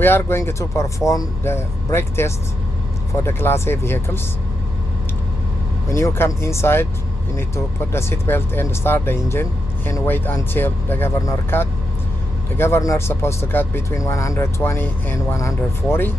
We are going to perform the brake test for the Class A vehicles. When you come inside, you need to put the seatbelt and start the engine and wait until the governor cut. The governor is supposed to cut between 120 and 140.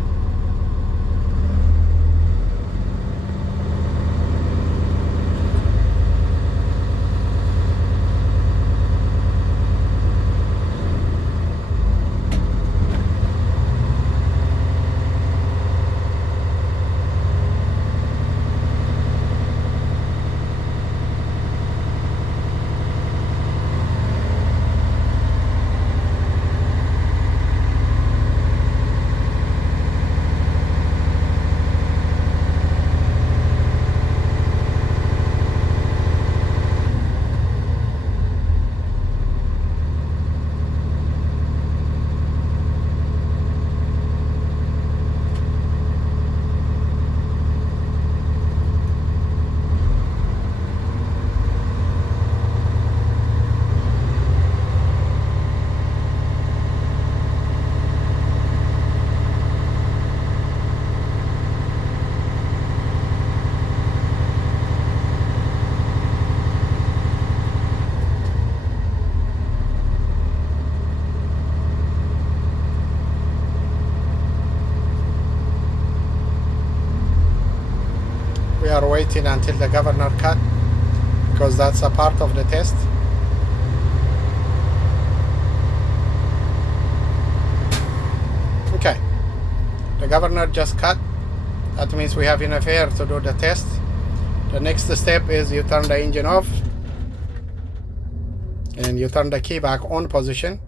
We are waiting until the governor cut because that's a part of the test. Okay, the governor just cut. That means we have enough air to do the test. The next step is you turn the engine off and you turn the key back on position,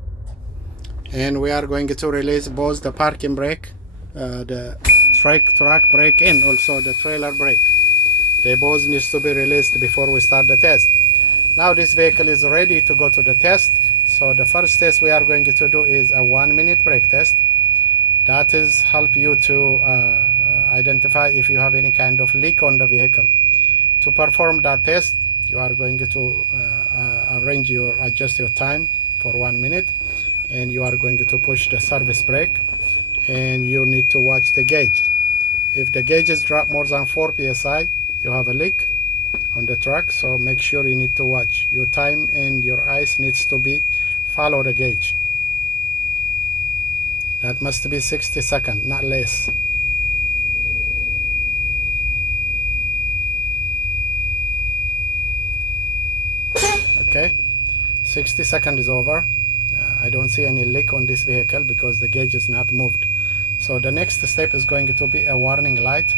and we are going to release both the parking brake, the truck brake, and also the trailer brake. They both needs to be released before we start the test. Now this vehicle is ready to go to the test. So the first test we are going to do is a 1-minute brake test. That is help you to identify if you have any kind of leak on the vehicle. To perform that test, you are going to adjust your time for 1 minute, and you are going to push the service brake, and you need to watch the gauge. If the gauges drop more than 4 psi, you have a leak on the truck, so make sure you need to watch your time, and your eyes needs to be follow the gauge. That must be 60 seconds, not less. Okay, 60 seconds is over. I don't see any leak on this vehicle because the gauge is not moved. So the next step is going to be a warning light.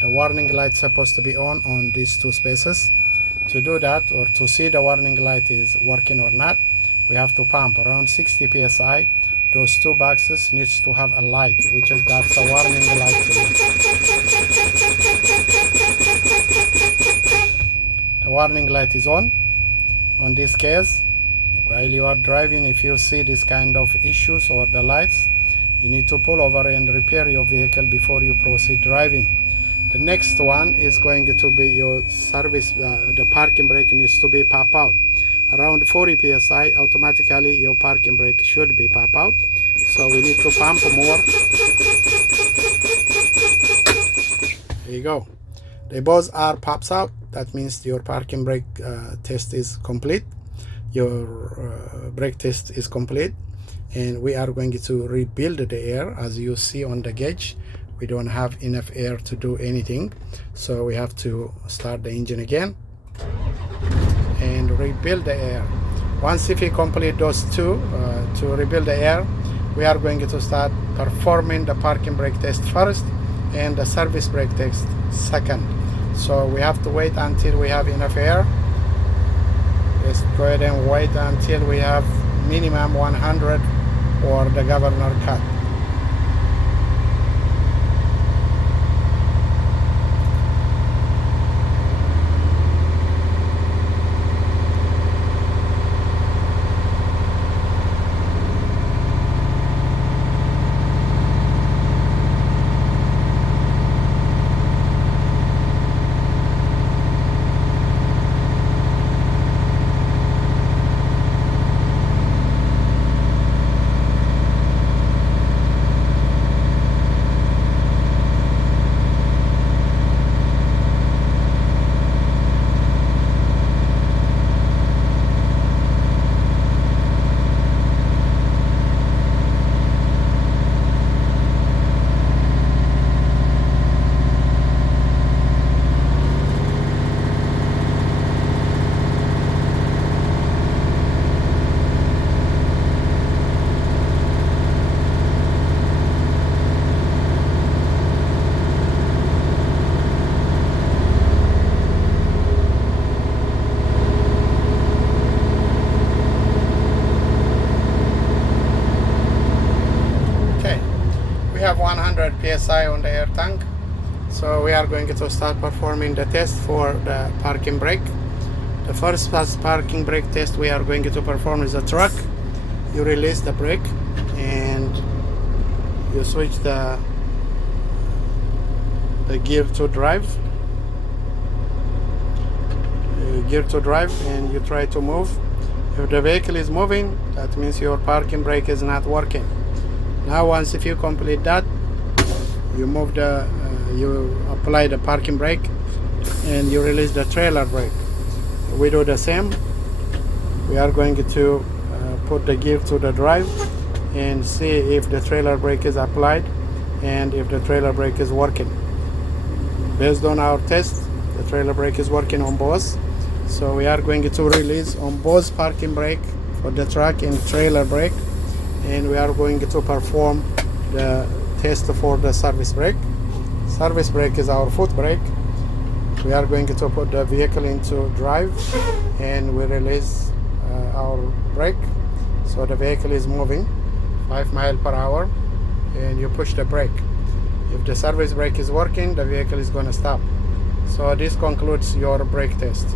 The warning light is supposed to be on these two spaces. To do that, or to see the warning light is working or not, we have to pump around 60 psi. Those two boxes needs to have a light, which is that's a warning light to you. The warning light is on this case. While you are driving, if you see this kind of issues or the lights, you need to pull over and repair your vehicle before you proceed driving. The next one is going to be your service. The parking brake needs to be pop out. Around 40 psi, automatically your parking brake should be pop out. So we need to pump more. There you go. They both are pops out. That means your parking brake test is complete. Your brake test is complete. And we are going to rebuild the air. As you see on the gauge, we don't have enough air to do anything, so we have to start the engine again and rebuild the air. Once if we complete those two to rebuild the air, we are going to start performing the parking brake test first and the service brake test second. So we have to wait until we have enough air. Let's go ahead and wait until we have minimum 100 or the governor cut. We have 100 psi on the air tank, so we are going to start performing the test for the parking brake. The first parking brake test we are going to perform is a truck. You release the brake and you switch the gear to drive. And you try to move. If the vehicle is moving, that means your parking brake is not working. Now once if you complete that, you move you apply the parking brake and you release the trailer brake. We do the same. We are going to put the gear to the drive and see if the trailer brake is applied and if the trailer brake is working. Based on our test, the trailer brake is working on both. So we are going to release on both parking brake for the truck and trailer brake, and we are going to perform the test for the service brake. Service brake is our foot brake. We are going to put the vehicle into drive and we release our brake, so the vehicle is moving 5 miles per hour, and you push the brake. If the service brake is working, the vehicle is going to stop. So this concludes your brake test.